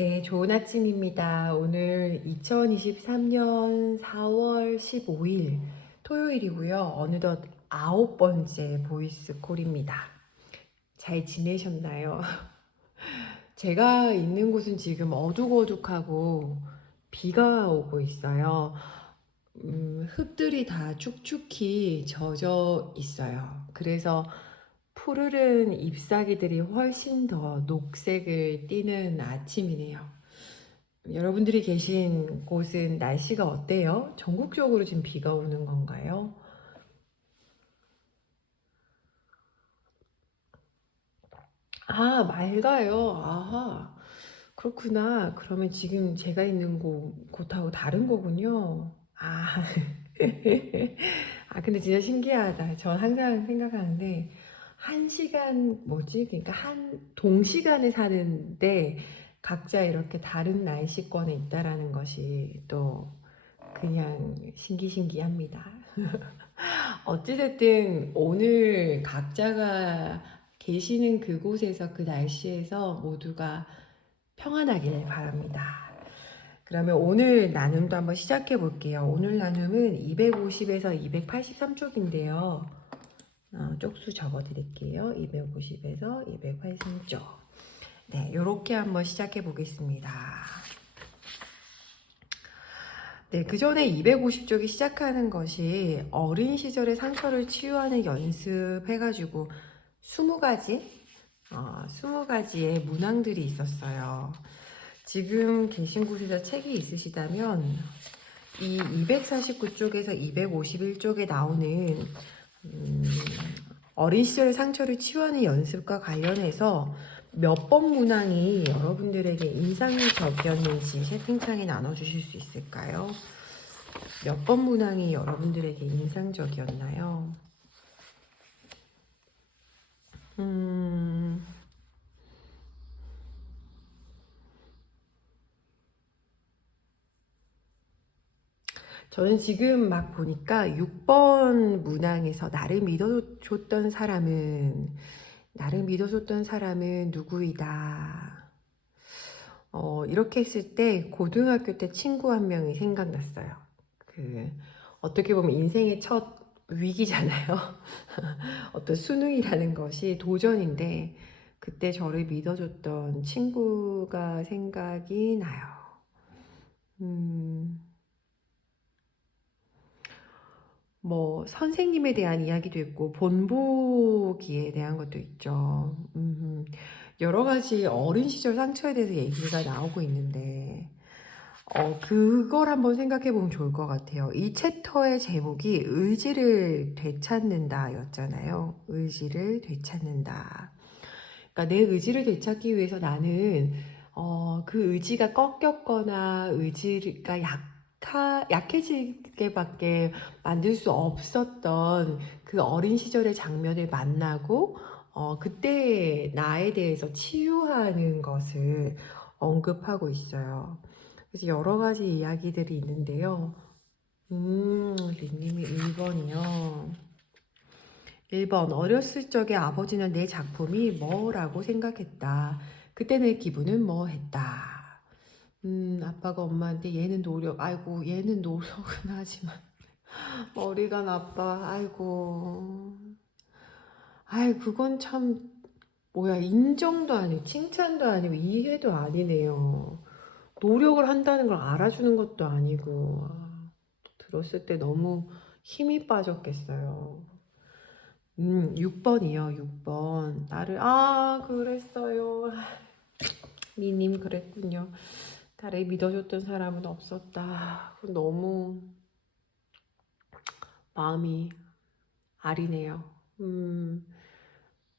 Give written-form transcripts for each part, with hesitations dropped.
네, 좋은 아침입니다. 오늘 2023년 4월 15일 토요일이고요. 어느덧 9번째 보이스 콜입니다. 잘 지내셨나요? 제가 있는 곳은 지금 어둑어둑하고 비가 오고 있어요. 흙들이 다 축축히 젖어 있어요. 그래서 푸르른 잎사귀들이 훨씬 더 녹색을 띠는 아침이네요. 여러분들이 계신 곳은 날씨가 어때요? 전국적으로 지금 비가 오는 건가요? 아, 맑아요. 아하. 그렇구나. 그러면 지금 제가 있는 곳하고 다른 거군요. 아. 아, 근데 진짜 신기하다. 전 항상 생각하는데, 한 시간, 뭐지? 그러니까 동시간에 사는데, 각자 이렇게 다른 날씨권에 있다라는 것이 또 그냥 신기합니다. 어찌됐든 오늘 각자가 계시는 그곳에서 그 날씨에서 모두가 평안하길 바랍니다. 그러면 오늘 나눔도 한번 시작해 볼게요. 오늘 나눔은 250에서 283쪽인데요. 쪽수 적어 드릴게요. 250에서 283쪽. 네, 요렇게 한번 시작해 보겠습니다. 네, 그 전에 250쪽이 시작하는 것이 어린 시절의 상처를 치유하는 연습해가지고 20가지, 20가지의 문항들이 있었어요. 지금 계신 곳에서 책이 있으시다면 이 249쪽에서 251쪽에 나오는 어린 시절의 상처를 치유하는 연습과 관련해서 몇 번 문항이 여러분들에게 인상적이었는지 채팅창에 나눠주실 수 있을까요? 몇 번 문항이 여러분들에게 인상적이었나요? 음, 저는 지금 막 보니까 6번 문항에서 나를 믿어줬던 사람은 누구이다. 이렇게 했을 때 고등학교 때 친구 한 명이 생각났어요. 그 어떻게 보면 인생의 첫 위기잖아요. 어떤 수능이라는 것이 도전인데 그때 저를 믿어줬던 친구가 생각이 나요. 음, 뭐 선생님에 대한 이야기도 있고 본보기에 대한 것도 있죠. 여러 가지 어린 시절 상처에 대해서 얘기가 나오고 있는데 그걸 한번 생각해 보면 좋을 것 같아요. 이 챕터의 제목이 의지를 되찾는다 였잖아요. 의지를 되찾는다. 그러니까 내 의지를 되찾기 위해서 나는 그 의지가 꺾였거나 의지가 약해지게밖에 만들 수 없었던 그 어린 시절의 장면을 만나고 그때 나에 대해서 치유하는 것을 언급하고 있어요. 그래서 여러 가지 이야기들이 있는데요. 린님이 1번이요. 1번, 어렸을 적에 아버지는 내 작품이 뭐라고 생각했다. 그때 내 기분은 뭐 했다. 아빠가 엄마한테 아이고, 얘는 노력은 하지만 머리가 나빠. 아이고. 아이, 그건 참, 뭐야, 인정도 아니고, 칭찬도 아니고, 이해도 아니네요. 노력을 한다는 걸 알아주는 것도 아니고, 들었을 때 너무 힘이 빠졌겠어요. 6번이요, 6번. 그랬어요. 미님, 그랬군요. 나를 믿어줬던 사람은 없었다. 너무 마음이 아리네요.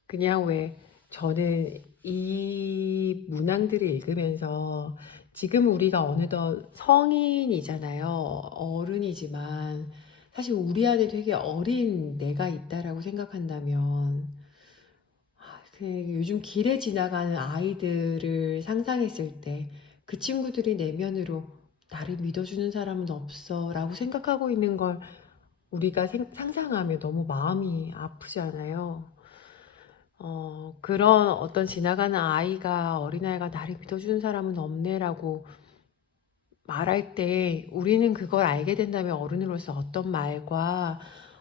그냥 왜, 저는 이 문항들을 읽으면서 지금 우리가 어느덧 성인이잖아요. 어른이지만 사실 우리 안에 되게 어린 내가 있다라고 생각한다면 요즘 길에 지나가는 아이들을 상상했을 때 그 친구들이 내면으로 나를 믿어주는 사람은 없어 라고 생각하고 있는 걸 우리가 상상하면 너무 마음이 아프잖아요. 그런 어떤 지나가는 아이가 어린아이가 나를 믿어주는 사람은 없네라고 말할 때 우리는 그걸 알게 된다면 어른으로서 어떤 말과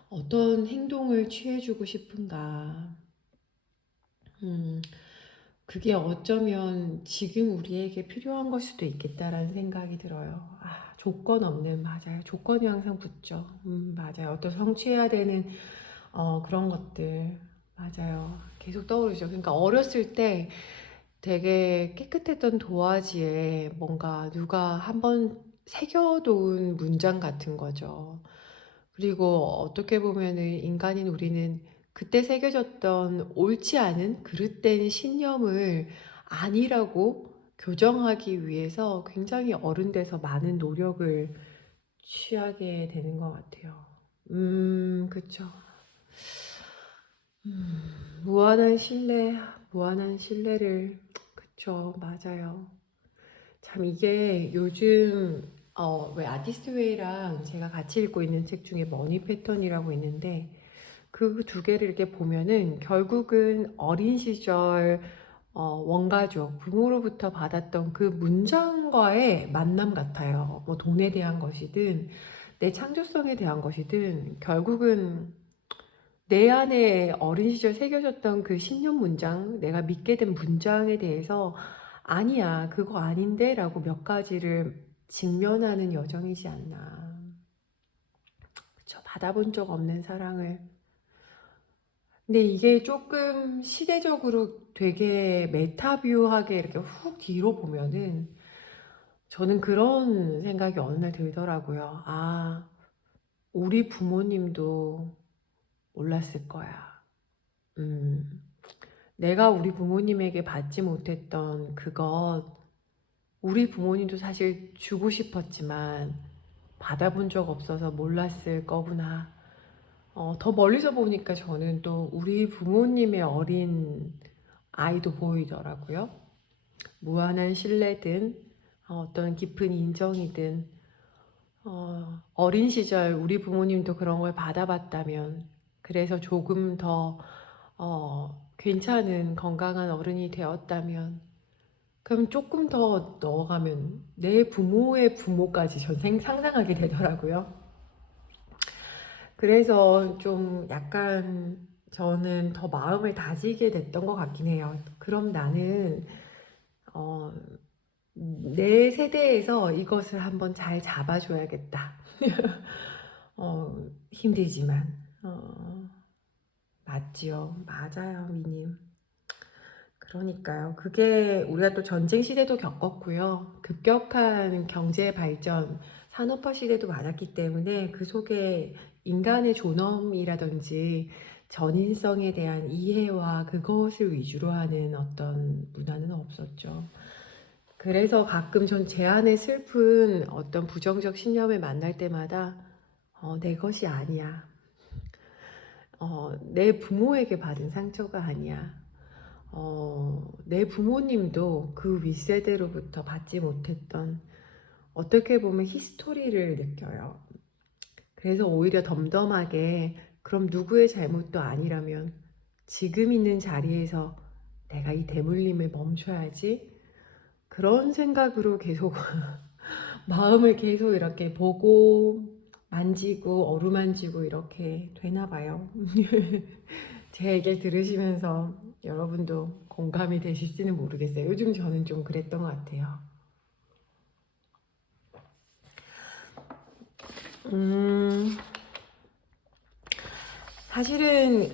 어떤 행동을 취해주고 싶은가. 그게 어쩌면 지금 우리에게 필요한 걸 수도 있겠다라는 생각이 들어요. 조건 없는, 맞아요. 조건이 항상 붙죠. 맞아요. 어떤 성취해야 되는 그런 것들. 맞아요. 계속 떠오르죠. 그러니까 어렸을 때 되게 깨끗했던 도화지에 뭔가 누가 한번 새겨놓은 문장 같은 거죠. 그리고 어떻게 보면은 인간인 우리는 그때 새겨졌던 옳지 않은 그릇된 신념을 아니라고 교정하기 위해서 굉장히 어른 돼서 많은 노력을 취하게 되는 것 같아요. 그쵸. 무한한 신뢰, 무한한 신뢰를, 그쵸, 맞아요. 참 이게 요즘 왜 아티스트 웨이랑 제가 같이 읽고 있는 책 중에 머니 패턴이라고 있는데 그 두 개를 이렇게 보면은 결국은 어린 시절 원가족, 부모로부터 받았던 그 문장과의 만남 같아요. 뭐 돈에 대한 것이든 내 창조성에 대한 것이든 결국은 내 안에 어린 시절 새겨졌던 그 신념 문장, 내가 믿게 된 문장에 대해서 아니야, 그거 아닌데 라고 몇 가지를 직면하는 여정이지 않나. 그쵸, 받아본 적 없는 사랑을. 근데 이게 조금 시대적으로 되게 메타뷰하게 이렇게 훅 뒤로 보면은 저는 그런 생각이 어느 날 들더라고요. 우리 부모님도 몰랐을 거야. 음. 내가 우리 부모님에게 받지 못했던 그것, 우리 부모님도 사실 주고 싶었지만 받아본 적 없어서 몰랐을 거구나. 더 멀리서 보니까 저는 또 우리 부모님의 어린 아이도 보이더라고요. 무한한 신뢰든 어떤 깊은 인정이든 어린 시절 우리 부모님도 그런 걸 받아봤다면 그래서 조금 더 괜찮은 건강한 어른이 되었다면 그럼 조금 더 넣어가면 내 부모의 부모까지 전 상상하게 되더라고요. 그래서 좀 약간 저는 더 마음을 다지게 됐던 것 같긴 해요. 그럼 나는 어, 내 세대에서 이것을 한번 잘 잡아줘야겠다. 힘들지만 맞지요. 맞아요, 미님. 그러니까요. 그게 우리가 또 전쟁 시대도 겪었고요. 급격한 경제 발전, 산업화 시대도 맞았기 때문에 그 속에 인간의 존엄이라든지 전인성에 대한 이해와 그것을 위주로 하는 어떤 문화는 없었죠. 그래서 가끔 전 제 안에 슬픈 어떤 부정적 신념을 만날 때마다 내 것이 아니야. 내 부모에게 받은 상처가 아니야. 내 부모님도 그 윗세대로부터 받지 못했던 어떻게 보면 히스토리를 느껴요. 그래서 오히려 덤덤하게 그럼 누구의 잘못도 아니라면 지금 있는 자리에서 내가 이 대물림을 멈춰야지. 그런 생각으로 계속 마음을 계속 이렇게 보고 만지고 어루만지고 이렇게 되나 봐요. 제 얘기를 들으시면서 여러분도 공감이 되실지는 모르겠어요. 요즘 저는 좀 그랬던 것 같아요. 사실은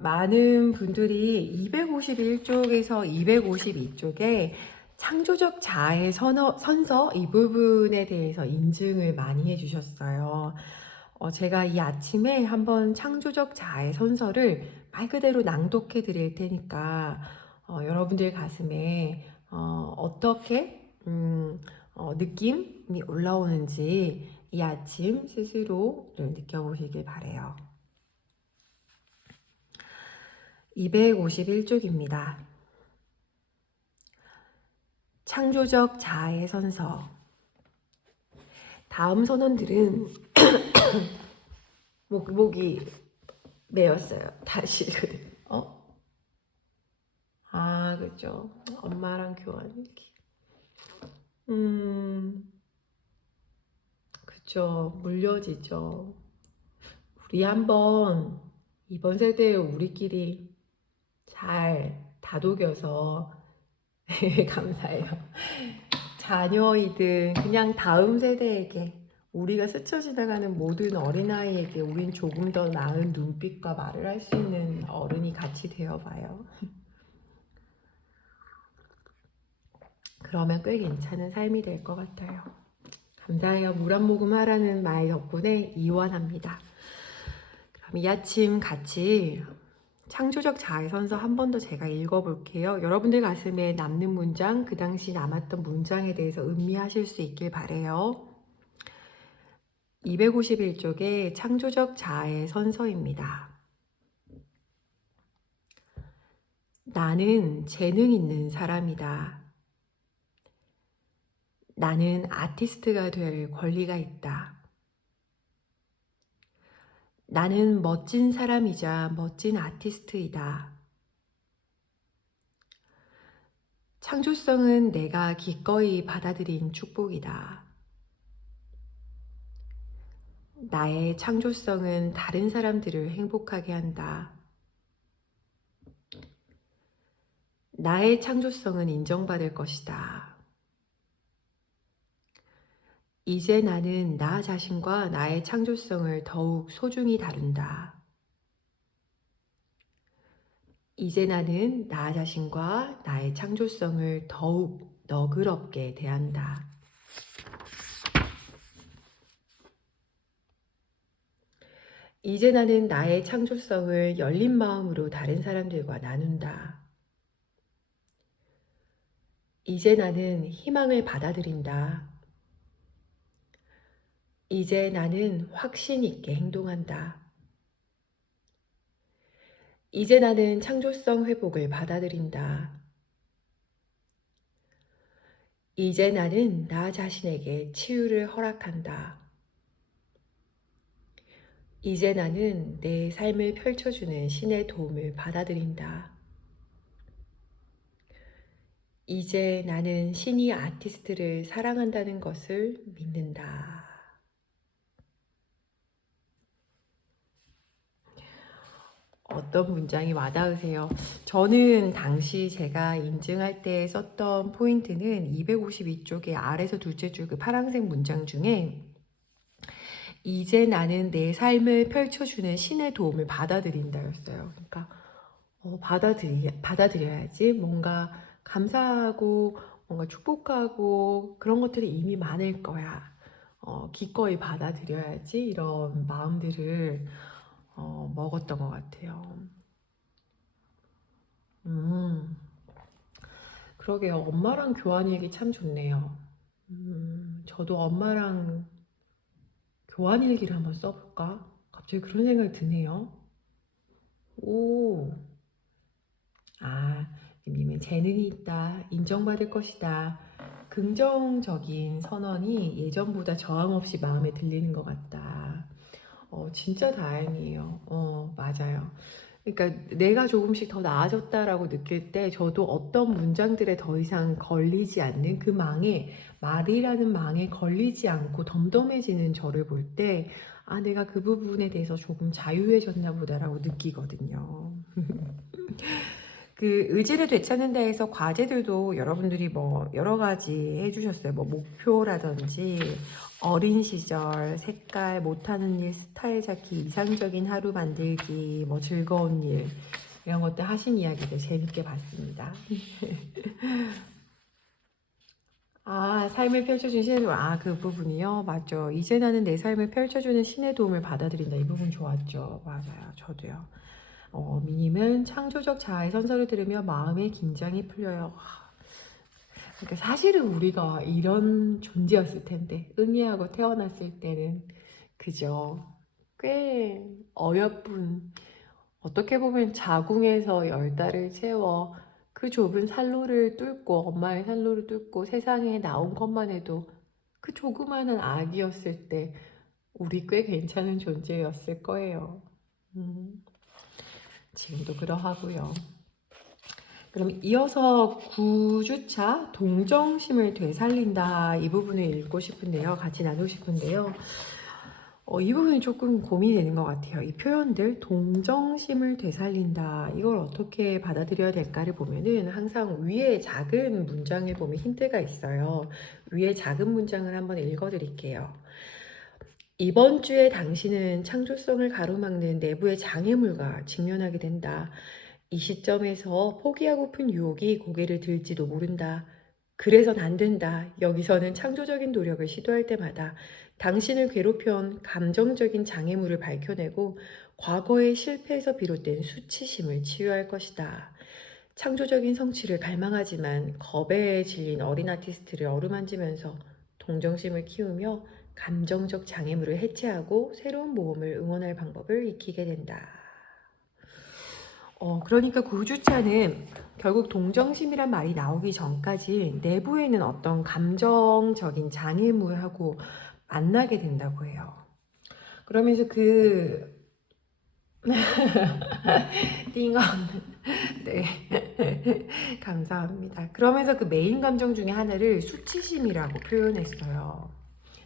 많은 분들이 251쪽에서 252쪽에 창조적 자아의 선서 이 부분에 대해서 인증을 많이 해주셨어요. 제가 이 아침에 한번 창조적 자아의 선서를 말 그대로 낭독해 드릴 테니까 여러분들 가슴에 어떻게 느낌이 올라오는지 이 아침 스스로를 느껴보시길 바래요. 251쪽입니다. 창조적 자아의 선서. 다음 선언들은 목이 메었어요. 다시 읽거든요. 그죠? 엄마랑 교환일기. 음, 그죠. 물려지죠. 우리 한번 이번 세대에 우리끼리 잘 다독여서 감사해요. 자녀이든 그냥 다음 세대에게 우리가 스쳐 지나가는 모든 어린아이에게 우린 조금 더 나은 눈빛과 말을 할 수 있는 어른이 같이 되어봐요. 그러면 꽤 괜찮은 삶이 될 것 같아요. 감사해요. 물 한 모금 하라는 말 덕분에 이완합니다. 그럼 이 아침 같이 창조적 자아선서 한 번 더 제가 읽어볼게요. 여러분들 가슴에 남는 문장, 그 당시 남았던 문장에 대해서 음미하실 수 있길 바래요. 251쪽의 창조적 자아의 선서입니다. 나는 재능 있는 사람이다. 나는 아티스트가 될 권리가 있다. 나는 멋진 사람이자 멋진 아티스트이다. 창조성은 내가 기꺼이 받아들인 축복이다. 나의 창조성은 다른 사람들을 행복하게 한다. 나의 창조성은 인정받을 것이다. 이제 나는 나 자신과 나의 창조성을 더욱 소중히 다룬다. 이제 나는 나 자신과 나의 창조성을 더욱 너그럽게 대한다. 이제 나는 나의 창조성을 열린 마음으로 다른 사람들과 나눈다. 이제 나는 희망을 받아들인다. 이제 나는 확신 있게 행동한다. 이제 나는 창조성 회복을 받아들인다. 이제 나는 나 자신에게 치유를 허락한다. 이제 나는 내 삶을 펼쳐주는 신의 도움을 받아들인다. 이제 나는 신이 아티스트를 사랑한다는 것을 믿는다. 어떤 문장이 와닿으세요? 저는 당시 제가 인증할 때 썼던 포인트는 252쪽의 아래서 둘째 줄 그 파란색 문장 중에 이제 나는 내 삶을 펼쳐주는 신의 도움을 받아들인다 였어요. 그러니까 받아들여야지. 뭔가 감사하고 뭔가 축복하고 그런 것들이 이미 많을 거야. 기꺼이 받아들여야지. 이런 마음들을 먹었던 것 같아요. 그러게요. 엄마랑 교환일기 참 좋네요. 저도 엄마랑 교환일기를 한번 써볼까? 갑자기 그런 생각이 드네요. 오, 님은 재능이 있다, 인정받을 것이다. 긍정적인 선언이 예전보다 저항 없이 마음에 들리는 것 같다. 진짜 다행이에요. 맞아요. 그러니까 내가 조금씩 더 나아졌다라고 느낄 때 저도 어떤 문장들에 더 이상 걸리지 않는 그 망에, 말이라는 망에 걸리지 않고 덤덤해지는 저를 볼 때, 내가 그 부분에 대해서 조금 자유해졌나 보다라고 느끼거든요. 그 의지를 되찾는 데에서 과제들도 여러분들이 뭐 여러 가지 해주셨어요. 뭐 목표라든지 어린 시절, 색깔, 못하는 일, 스타일 잡기, 이상적인 하루 만들기, 뭐 즐거운 일 이런 것들 하신 이야기들 재밌게 봤습니다. 삶을 펼쳐준 신의 도움. 그 부분이요? 맞죠. 이제 나는 내 삶을 펼쳐주는 신의 도움을 받아들인다. 이 부분 좋았죠. 맞아요. 저도요. 미님은 창조적 자아의 선서를 들으며 마음의 긴장이 풀려요. 그러니까 사실은 우리가 이런 존재였을 텐데 응애하고 태어났을 때는 그죠? 꽤 어여쁜, 어떻게 보면 자궁에서 10달을 채워 그 좁은 산로를 뚫고, 엄마의 산로를 뚫고 세상에 나온 것만 해도 그 조그마한 아기였을 때 우리 꽤 괜찮은 존재였을 거예요. 지금도 그러하고요. 그럼 이어서 9주차 동정심을 되살린다 이 부분을 읽고 싶은데요. 같이 나누고 싶은데요. 이 부분이 조금 고민이 되는 것 같아요. 이 표현들 동정심을 되살린다 이걸 어떻게 받아들여야 될까를 보면은 항상 위에 작은 문장을 보면 힌트가 있어요. 위에 작은 문장을 한번 읽어 드릴게요. 이번 주에 당신은 창조성을 가로막는 내부의 장애물과 직면하게 된다. 이 시점에서 포기하고픈 유혹이 고개를 들지도 모른다. 그래선 안 된다. 여기서는 창조적인 노력을 시도할 때마다 당신을 괴롭혀온 감정적인 장애물을 밝혀내고 과거의 실패에서 비롯된 수치심을 치유할 것이다. 창조적인 성취를 갈망하지만 겁에 질린 어린 아티스트를 어루만지면서 동정심을 키우며 감정적 장애물을 해체하고 새로운 모험을 응원할 방법을 익히게 된다. 그러니까 구주차는 결국 동정심이란 말이 나오기 전까지 내부에 있는 어떤 감정적인 장애물하고 만나게 된다고 해요. 그러면서 띵언 네 감사합니다. 그러면서 그 메인 감정 중에 하나를 수치심이라고 표현했어요.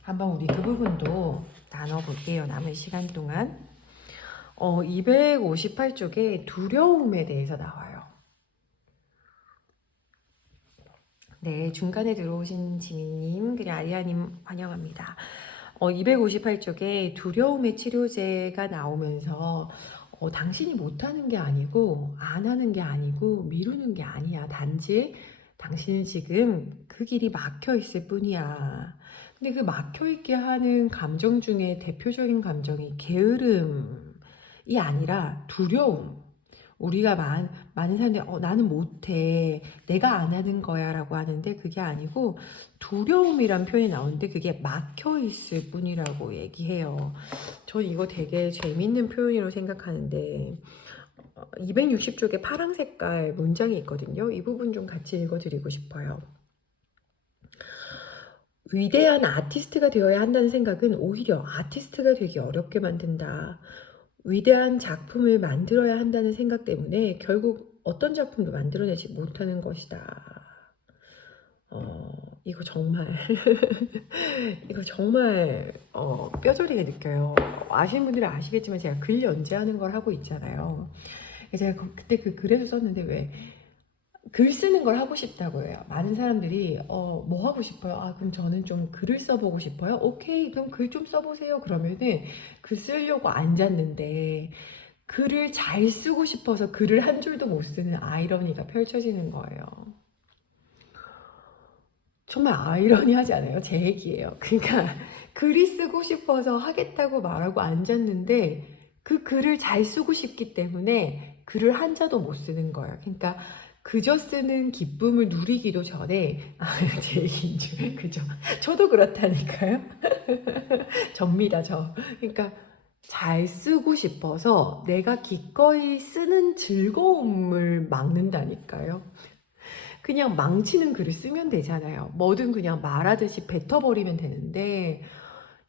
한번 우리 그 부분도 나눠볼게요. 남은 시간 동안 258쪽에 두려움에 대해서 나와요. 네, 중간에 들어오신 지민님, 그리고 아리아님 환영합니다. 258쪽에 두려움의 치료제가 나오면서 당신이 못하는 게 아니고 안 하는 게 아니고 미루는 게 아니야. 단지 당신은 지금 그 길이 막혀 있을 뿐이야. 근데 그 막혀 있게 하는 감정 중에 대표적인 감정이 게으름이 아니라 두려움. 우리가 많은 사람들이 나는 못해, 내가 안 하는 거야 라고 하는데 그게 아니고 두려움이란 표현이 나오는데 그게 막혀 있을 뿐이라고 얘기해요. 전 이거 되게 재밌는 표현이라고 생각하는데 260쪽에 파랑 색깔 문장이 있거든요. 이 부분 좀 같이 읽어드리고 싶어요. 위대한 아티스트가 되어야 한다는 생각은 오히려 아티스트가 되기 어렵게 만든다. 위대한 작품을 만들어야 한다는 생각 때문에 결국 어떤 작품도 만들어내지 못하는 것이다. 이거 정말 이거 정말 뼈저리게 느껴요. 아시는 분들은 아시겠지만 제가 글 연재하는 걸 하고 있잖아요. 제가 그때 그 글에서 썼는데 왜 글 쓰는 걸 하고 싶다고 해요. 많은 사람들이 뭐 하고 싶어요? 그럼 저는 좀 글을 써보고 싶어요. 오케이, 그럼 글 좀 써보세요. 그러면은 글 쓰려고 앉았는데 글을 잘 쓰고 싶어서 글을 한 줄도 못 쓰는 아이러니가 펼쳐지는 거예요. 정말 아이러니하지 않아요? 제 얘기예요. 그러니까 글이 쓰고 싶어서 하겠다고 말하고 앉았는데 그 글을 잘 쓰고 싶기 때문에 글을 한 자도 못 쓰는 거예요. 그러니까 그저 쓰는 기쁨을 누리기도 전에 제 얘기인 줄 그죠? 저도 그렇다니까요. 접니다 저. 그러니까 잘 쓰고 싶어서 내가 기꺼이 쓰는 즐거움을 막는다니까요. 그냥 망치는 글을 쓰면 되잖아요. 뭐든 그냥 말하듯이 뱉어버리면 되는데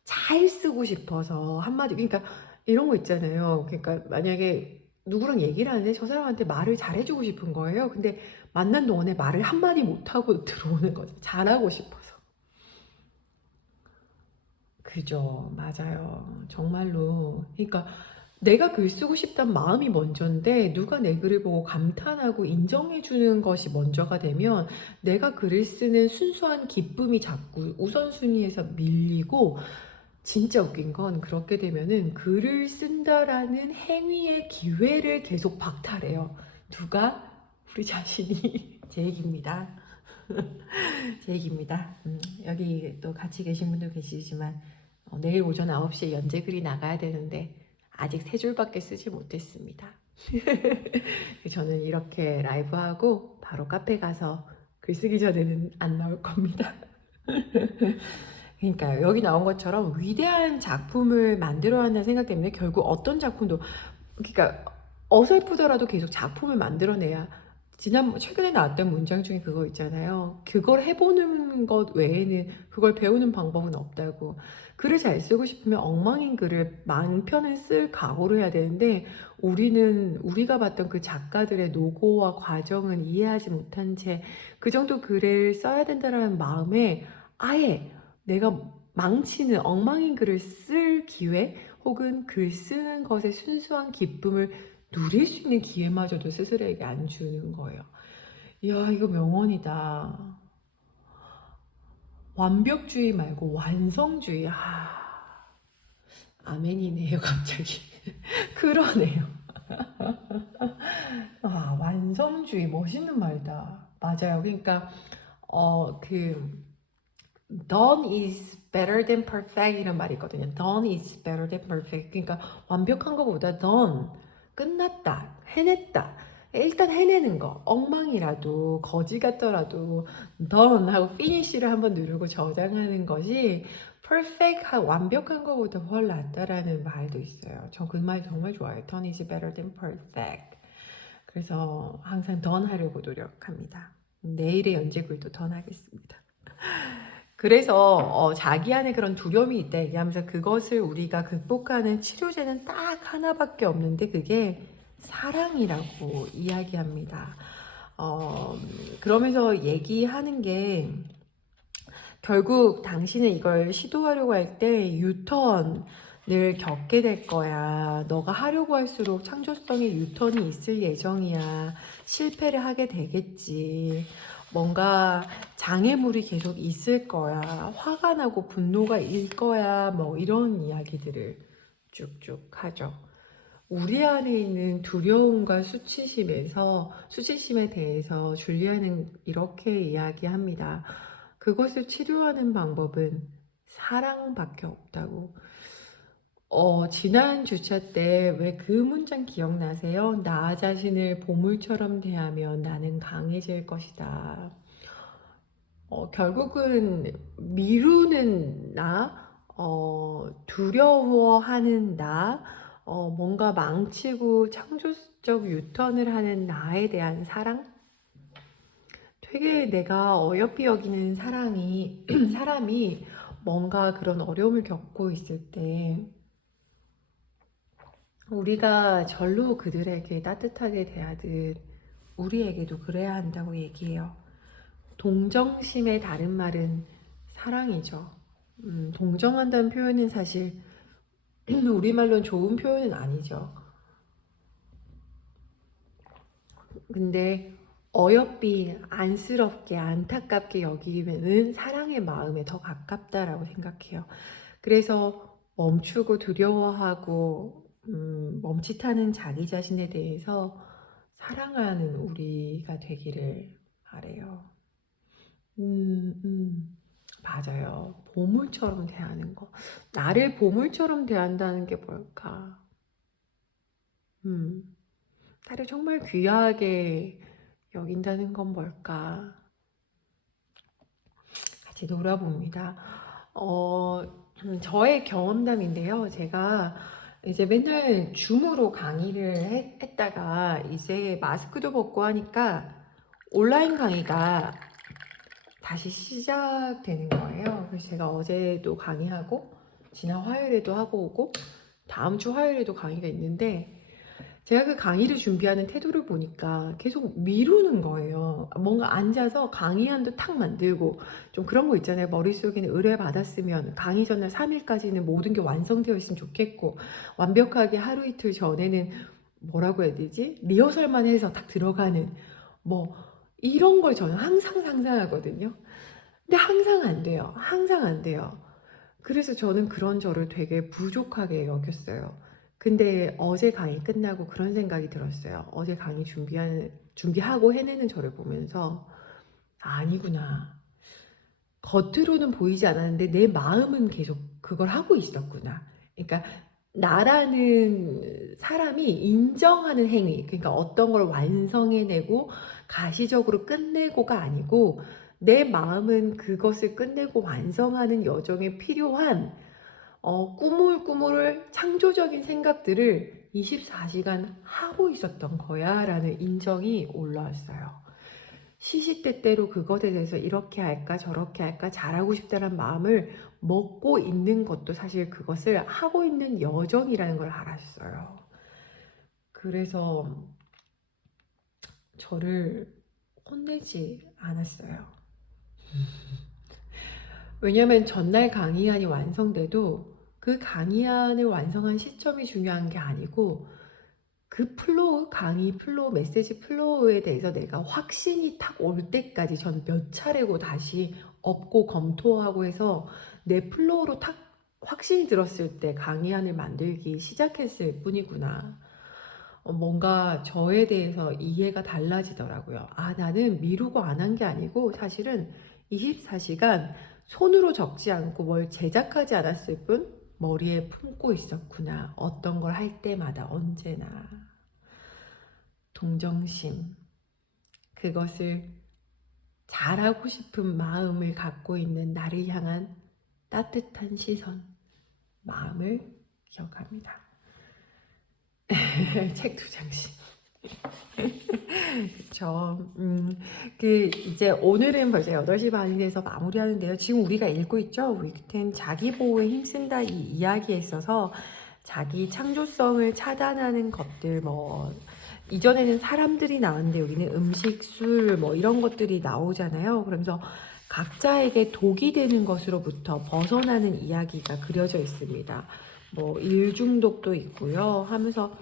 잘 쓰고 싶어서 한마디 그러니까 이런 거 있잖아요. 그러니까 만약에 누구랑 얘기를 하는데 저 사람한테 말을 잘해주고 싶은 거예요. 근데 만난 동안에 말을 한마디 못하고 들어오는 거죠. 잘하고 싶어서. 그죠. 맞아요. 정말로. 그러니까 내가 글 쓰고 싶단 마음이 먼저인데 누가 내 글을 보고 감탄하고 인정해주는 것이 먼저가 되면 내가 글을 쓰는 순수한 기쁨이 자꾸 우선순위에서 밀리고 진짜 웃긴 건 그렇게 되면은 글을 쓴다라는 행위의 기회를 계속 박탈해요. 누가? 우리 자신이. 제 얘기입니다. 제 얘기입니다. 여기 또 같이 계신 분도 계시지만 내일 오전 9시에 연재글이 나가야 되는데 아직 3줄밖에 쓰지 못했습니다. 저는 이렇게 라이브하고 바로 카페 가서 글 쓰기 전에는 안 나올 겁니다. 그러니까 여기 나온 것처럼 위대한 작품을 만들어야 한다는 생각 때문에 결국 어떤 작품도 그러니까 어설프더라도 계속 작품을 만들어내야 최근에 나왔던 문장 중에 그거 있잖아요. 그걸 해보는 것 외에는 그걸 배우는 방법은 없다고. 글을 잘 쓰고 싶으면 엉망인 글을 많편을 쓸 각오를 해야 되는데 우리가 봤던 그 작가들의 노고와 과정은 이해하지 못한 채 그 정도 글을 써야 된다는 마음에 아예 내가 망치는 엉망인 글을 쓸 기회 혹은 글 쓰는 것의 순수한 기쁨을 누릴 수 있는 기회마저도 스스로에게 안 주는 거예요. 이야, 이거 명언이다. 완벽주의 말고 완성주의. 아멘이네요, 갑자기. 그러네요. 완성주의. 멋있는 말이다. 맞아요. 그러니까, done is better than perfect 이런 말이 있거든요. done is better than perfect. 그러니까 완벽한 것보다 done, 끝났다, 해냈다. 일단 해내는 거, 엉망이라도 거지 같더라도 done 하고 finish를 한번 누르고 저장하는 것이 perfect, 완벽한 것보다 훨 낫다라는 말도 있어요. 저 그 말 정말 좋아해요. done is better than perfect. 그래서 항상 done 하려고 노력합니다. 내일의 연재글도 done 하겠습니다. 그래서 자기 안에 그런 두려움이 있다 얘기하면서 그것을 우리가 극복하는 치료제는 딱 하나밖에 없는데 그게 사랑이라고 이야기합니다. 그러면서 얘기하는 게 결국 당신은 이걸 시도하려고 할 때 유턴을 겪게 될 거야. 너가 하려고 할수록 창조성의 유턴이 있을 예정이야. 실패를 하게 되겠지. 뭔가 장애물이 계속 있을 거야. 화가 나고 분노가 일 거야. 뭐 이런 이야기들을 쭉쭉 하죠. 우리 안에 있는 두려움과 수치심에 대해서 줄리아는 이렇게 이야기합니다. 그것을 치료하는 방법은 사랑밖에 없다고. 지난 주차 때 왜 그 문장 기억나세요? 나 자신을 보물처럼 대하면 나는 강해질 것이다. 결국은 미루는 나, 두려워하는 나, 뭔가 망치고 창조적 유턴을 하는 나에 대한 사랑? 되게 내가 어여삐 여기는 사람이 뭔가 그런 어려움을 겪고 있을 때 우리가 절로 그들에게 따뜻하게 대하듯 우리에게도 그래야 한다고 얘기해요. 동정심의 다른 말은 사랑이죠. 동정한다는 표현은 사실 우리말로는 좋은 표현은 아니죠. 근데 어여삐 안쓰럽게 안타깝게 여기면은 사랑의 마음에 더 가깝다라고 생각해요. 그래서 멈추고 두려워하고 멈칫하는 자기 자신에 대해서 사랑하는 우리가 되기를 바래요. 맞아요. 보물처럼 대하는 거. 나를 보물처럼 대한다는 게 뭘까? 음, 나를 정말 귀하게 여긴다는 건 뭘까? 같이 놀아봅니다. 저의 경험담인데요. 제가 이제 맨날 줌으로 강의를 했다가 이제 마스크도 벗고 하니까 온라인 강의가 다시 시작되는 거예요. 그래서 제가 어제도 강의하고 지난 화요일에도 하고 오고 다음 주 화요일에도 강의가 있는데 제가 그 강의를 준비하는 태도를 보니까 계속 미루는 거예요. 뭔가 앉아서 강의안도 탁 만들고 좀 그런 거 있잖아요. 머릿속에는 의뢰 받았으면 강의 전날 3일까지는 모든 게 완성되어 있으면 좋겠고 완벽하게 하루 이틀 전에는 뭐라고 해야 되지? 리허설만 해서 딱 들어가는 뭐 이런 걸 저는 항상 상상하거든요. 근데 항상 안 돼요. 항상 안 돼요. 그래서 저는 그런 저를 되게 부족하게 여겼어요. 근데 어제 강의 끝나고 그런 생각이 들었어요. 어제 강의 준비하고 해내는 저를 보면서, 아니구나. 겉으로는 보이지 않았는데 내 마음은 계속 그걸 하고 있었구나. 그러니까 나라는 사람이 인정하는 행위, 그러니까 어떤 걸 완성해내고 가시적으로 끝내고가 아니고 내 마음은 그것을 끝내고 완성하는 여정에 필요한 꾸물꾸물 창조적인 생각들을 24시간 하고 있었던 거야 라는 인정이 올라왔어요. 시시때때로 그것에 대해서 이렇게 할까 저렇게 할까 잘하고 싶다는 마음을 먹고 있는 것도 사실 그것을 하고 있는 여정이라는 걸 알았어요. 그래서 저를 혼내지 않았어요. 왜냐면 전날 강의안이 완성돼도 그 강의안을 완성한 시점이 중요한 게 아니고 그 플로우, 강의 플로우, 메시지 플로우에 대해서 내가 확신이 탁 올 때까지 전 몇 차례고 다시 업고 검토하고 해서 내 플로우로 탁 확신이 들었을 때 강의안을 만들기 시작했을 뿐이구나. 뭔가 저에 대해서 이해가 달라지더라고요. 아, 나는 미루고 안 한 게 아니고 사실은 24시간 손으로 적지 않고 뭘 제작하지 않았을 뿐 머리에 품고 있었구나. 어떤 걸 할 때마다 언제나. 동정심. 그것을 잘하고 싶은 마음을 갖고 있는 나를 향한 따뜻한 시선. 마음을 기억합니다. 책 2장씩. 그쵸. 이제 오늘은 벌써 8시 반이 돼서 마무리하는데요. 지금 우리가 읽고 있죠? 위크텐 자기 보호에 힘쓴다 이 이야기에 있어서 자기 창조성을 차단하는 것들, 이전에는 사람들이 나왔는데 여기는 음식, 술, 이런 것들이 나오잖아요. 그러면서 각자에게 독이 되는 것으로부터 벗어나는 이야기가 그려져 있습니다. 일 중독도 있고요. 하면서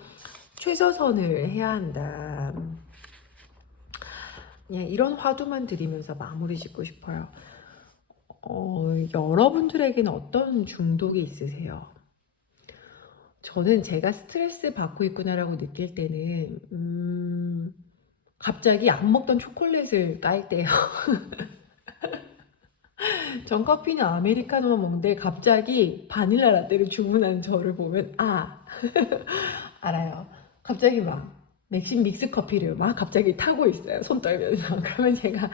최저선을 해야 한다. 이런 화두만 드리면서 마무리 짓고 싶어요. 여러분들에게는 어떤 중독이 있으세요? 저는 제가 스트레스 받고 있구나라고 느낄 때는 갑자기 안 먹던 초콜릿을 깔 때요. 전 커피는 아메리카노만 먹는데 갑자기 바닐라 라떼를 주문하는 저를 보면 알아요. 갑자기 막 맥심 믹스 커피를 막 갑자기 타고 있어요. 손 떨면서. 그러면 제가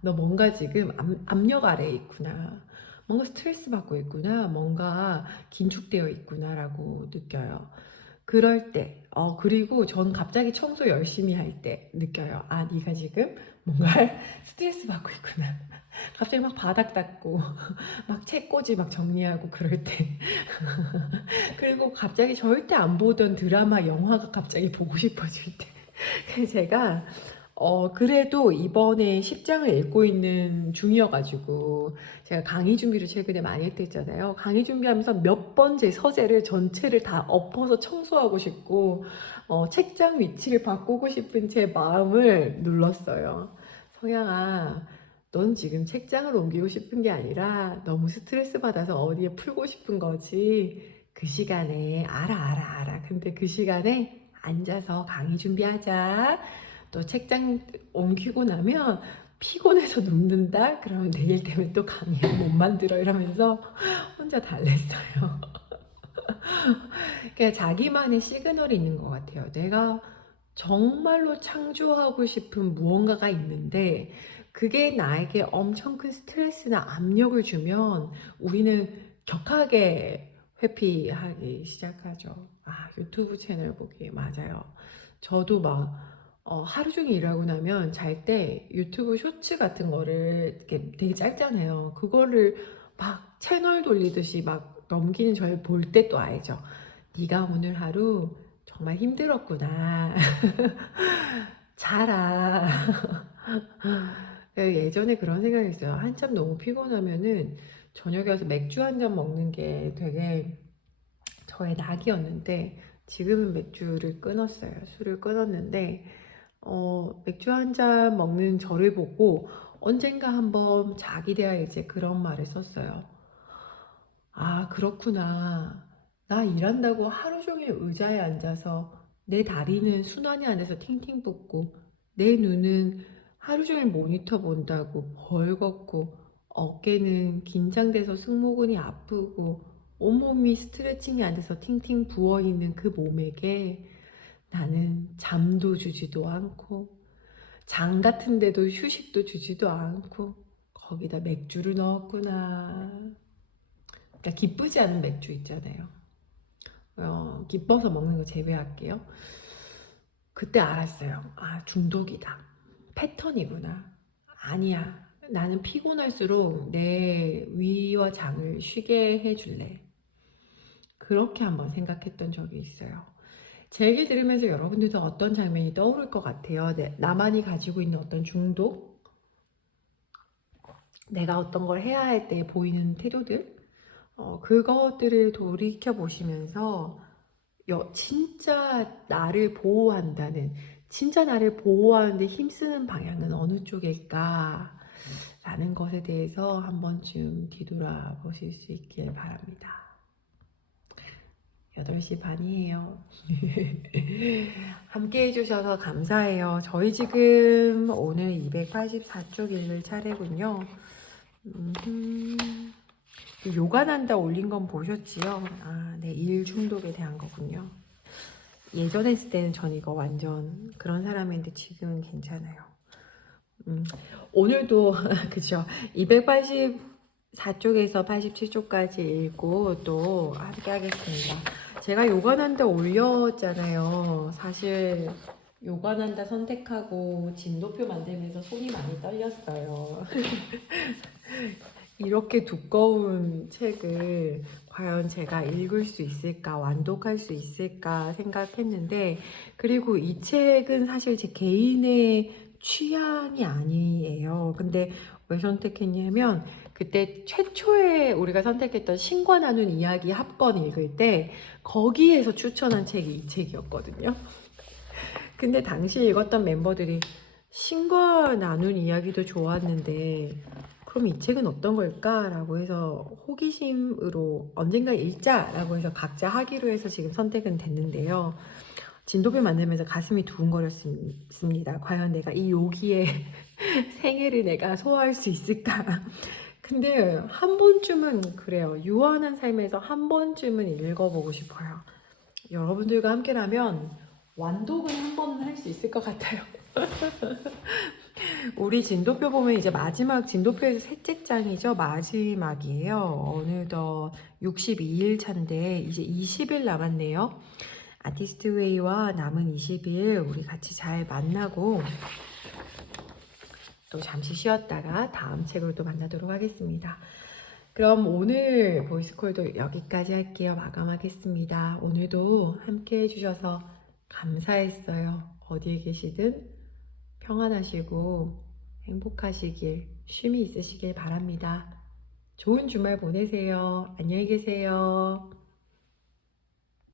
너 뭔가 지금 압력 아래에 있구나. 뭔가 스트레스 받고 있구나. 뭔가 긴축되어 있구나라고 느껴요. 그럴 때, 그리고 전 갑자기 청소 열심히 할 때 느껴요. 네가 지금 뭔가 스트레스 받고 있구나. 갑자기 막 바닥 닦고, 막 책꽂이 막 정리하고 그럴 때. 그리고 갑자기 절대 안 보던 드라마, 영화가 갑자기 보고 싶어질 때. 그래서 제가 그래도 이번에 10장을 읽고 있는 중이어가지고 제가 강의 준비를 최근에 많이 했댔잖아요. 강의 준비하면서 몇 번 제 서재를 전체를 다 엎어서 청소하고 싶고 책장 위치를 바꾸고 싶은 제 마음을 눌렀어요. 성향아, 넌 지금 책장을 옮기고 싶은 게 아니라 너무 스트레스 받아서 어디에 풀고 싶은 거지. 그 시간에 알아. 근데 그 시간에 앉아서 강의 준비하자. 또 책장 옮기고 나면 피곤해서 눕는다? 그러면 내일 되면 또 강의 못 만들어 이러면서 혼자 달랬어요. 그러니까 자기만의 시그널이 있는 것 같아요. 내가 정말로 창조하고 싶은 무언가가 있는데 그게 나에게 엄청 큰 스트레스나 압력을 주면 우리는 격하게 회피하기 시작하죠. 유튜브 채널 보기 맞아요. 저도 막 하루 종일 일하고 나면 잘 때 유튜브 쇼츠 같은 거를 이렇게 되게 짧잖아요. 그거를 막 채널 돌리듯이 막 넘기는 저를 볼 때 또 알죠. 네가 오늘 하루 정말 힘들었구나. 자라. 예전에 그런 생각이 있어요. 한참 너무 피곤하면은 저녁에 와서 맥주 한 잔 먹는 게 되게 저의 낙이었는데 지금은 맥주를 끊었어요. 술을 끊었는데 맥주 한 잔 먹는 저를 보고 언젠가 한번 자기 대화에 이제 그런 말을 썼어요. 그렇구나. 나 일한다고 하루 종일 의자에 앉아서 내 다리는 순환이 안 돼서 팅팅 붓고 내 눈은 하루 종일 모니터 본다고 벌겋고 어깨는 긴장돼서 승모근이 아프고 온몸이 스트레칭이 안 돼서 팅팅 부어있는 그 몸에게 나는 잠도 주지도 않고 장 같은 데도 휴식도 주지도 않고 거기다 맥주를 넣었구나. 그러니까 기쁘지 않은 맥주 있잖아요. 기뻐서 먹는 거 제외할게요. 그때 알았어요. 아, 중독이다. 패턴이구나. 아니야. 나는 피곤할수록 내 위와 장을 쉬게 해줄래. 그렇게 한번 생각했던 적이 있어요. 제 얘기 들으면서 여러분들도 어떤 장면이 떠오를 것 같아요. 나만이 가지고 있는 어떤 중독, 내가 어떤 걸 해야 할 때 보이는 태도들, 그것들을 돌이켜 보시면서 진짜 나를 보호한다는, 진짜 나를 보호하는데 힘쓰는 방향은 어느 쪽일까? 라는 것에 대해서 한 번쯤 뒤돌아보실 수 있길 바랍니다. 8시 반이에요. 함께 해주셔서 감사해요. 저희 지금 오늘 284쪽 읽을 차례군요. 요가난다 올린 건 보셨지요? 아, 네, 일 중독에 대한 거군요. 예전에 했을 때는 전 이거 완전 그런 사람인데 지금은 괜찮아요. 오늘도 그죠? 284쪽에서 87쪽까지 읽고 또 함께 하겠습니다. 제가 요가난다 올렸잖아요. 사실 요가난다 선택하고 진도표 만들면서 손이 많이 떨렸어요. 이렇게 두꺼운 책을 과연 제가 읽을 수 있을까, 완독할 수 있을까 생각했는데, 그리고 이 책은 사실 제 개인의 취향이 아니에요. 근데 왜 선택했냐면, 그때 최초에 우리가 선택했던 신과 나눈 이야기 합권 읽을 때, 거기에서 추천한 책이 이 책이었거든요. 근데 당시 읽었던 멤버들이 신과 나눈 이야기도 좋았는데 그럼 이 책은 어떤 걸까? 라고 해서 호기심으로 언젠가 읽자라고 해서 각자 하기로 해서 지금 선택은 됐는데요. 진도를 만들면서 가슴이 두근거렸습니다. 과연 내가 이 요기의 생애를 내가 소화할 수 있을까? 근데 한 번쯤은 그래요. 유한한 삶에서 한 번쯤은 읽어보고 싶어요. 여러분들과 함께라면 완독은 한 번 할 수 있을 것 같아요. 우리 진도표 보면 이제 마지막 진도표에서 셋째 장이죠. 마지막이에요. 어느덧 62일 차인데 이제 20일 남았네요. 아티스트 웨이와 남은 20일 우리 같이 잘 만나고 또 잠시 쉬었다가 다음 책으로 또 만나도록 하겠습니다. 그럼 오늘 보이스콜도 여기까지 할게요. 마감하겠습니다. 오늘도 함께 해주셔서 감사했어요. 어디에 계시든 평안하시고 행복하시길, 쉼이 있으시길 바랍니다. 좋은 주말 보내세요. 안녕히 계세요.